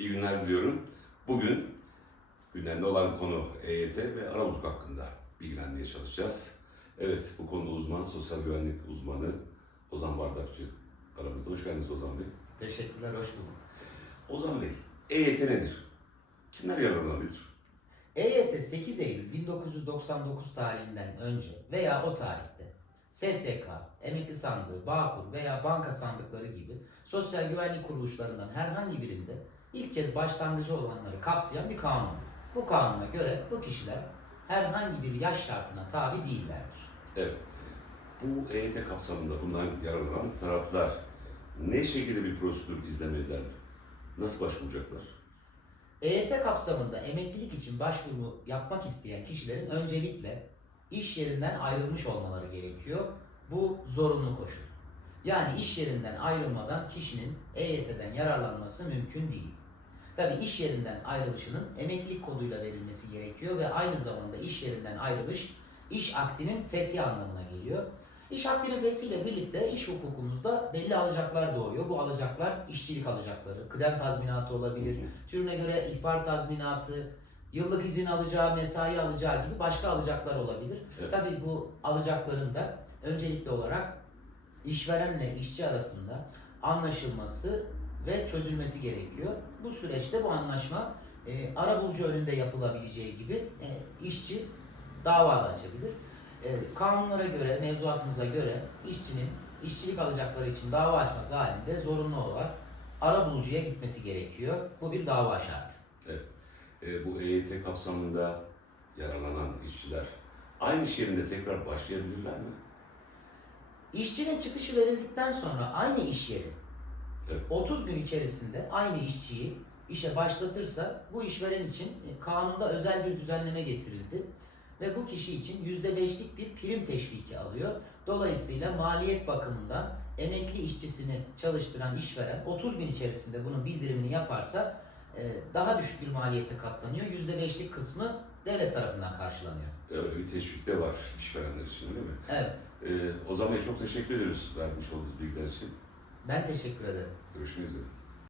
İyi günler diliyorum. Bugün gündemde olan konu EYT ve arabuluculuk hakkında bilgilenmeye çalışacağız. Evet, bu konuda uzman, sosyal güvenlik uzmanı Ozan Bardakçı aramızda. Hoş geldiniz Ozan Bey. Teşekkürler, hoş bulduk. Ozan Bey, EYT nedir? Kimler yararlanabilir? EYT 8 Eylül 1999 tarihinden önce veya o tarihte SSK, emekli sandığı, Bağkur veya banka sandıkları gibi sosyal güvenlik kuruluşlarından herhangi birinde ilk kez başlangıcı olanları kapsayan bir kanun. Bu kanuna göre bu kişiler herhangi bir yaş şartına tabi değillerdir. Evet. Bu EYT kapsamında bundan yararlanan taraflar ne şekilde bir prosedür izlemeliler? Nasıl başvuracaklar? EYT kapsamında emeklilik için başvuru yapmak isteyen kişilerin öncelikle iş yerinden ayrılmış olmaları gerekiyor. Bu zorunlu koşul. Yani iş yerinden ayrılmadan kişinin EYT'den yararlanması mümkün değil. Tabi iş yerinden ayrılışının emeklilik koduyla verilmesi gerekiyor ve aynı zamanda iş yerinden ayrılış iş akdinin feshi anlamına geliyor. İş akdinin fesiyle birlikte iş hukukumuzda belli alacaklar doğuyor. Bu alacaklar işçilik alacakları, kıdem tazminatı olabilir, türüne göre ihbar tazminatı, yıllık izin alacağı, mesai alacağı gibi başka alacaklar olabilir. Evet. Tabii bu alacakların da öncelikli olarak işverenle işçi arasında anlaşılması ve çözülmesi gerekiyor. Bu süreçte bu anlaşma e, arabulucu önünde yapılabileceği gibi e, işçi dava da açabilir. E, kanunlara göre, mevzuatımıza göre işçinin işçilik alacakları için dava açması halinde zorunlu olarak arabulucuya gitmesi gerekiyor. Bu bir dava şartı. E, bu EYT kapsamında yararlanan işçiler aynı iş yerinde tekrar başlayabilirler mi? İşçinin çıkışı verildikten sonra aynı iş yeri Evet. 30 gün içerisinde aynı işçiyi işe başlatırsa bu işveren için e, kanunda özel bir düzenleme getirildi ve bu kişi için %5'lik bir prim teşviki alıyor. Dolayısıyla maliyet bakımından emekli işçisini çalıştıran işveren 30 gün içerisinde bunun bildirimini yaparsa e, daha düşük bir maliyete katlanıyor. %5'lik kısmı devlet tarafından karşılanıyor. Öyle bir teşvik de var işverenler için öyle mi? Evet. E, Ozan Bey çok teşekkür ediyoruz vermiş olduğunuz bilgiler için. Ben teşekkür ederim. Görüşmek üzere.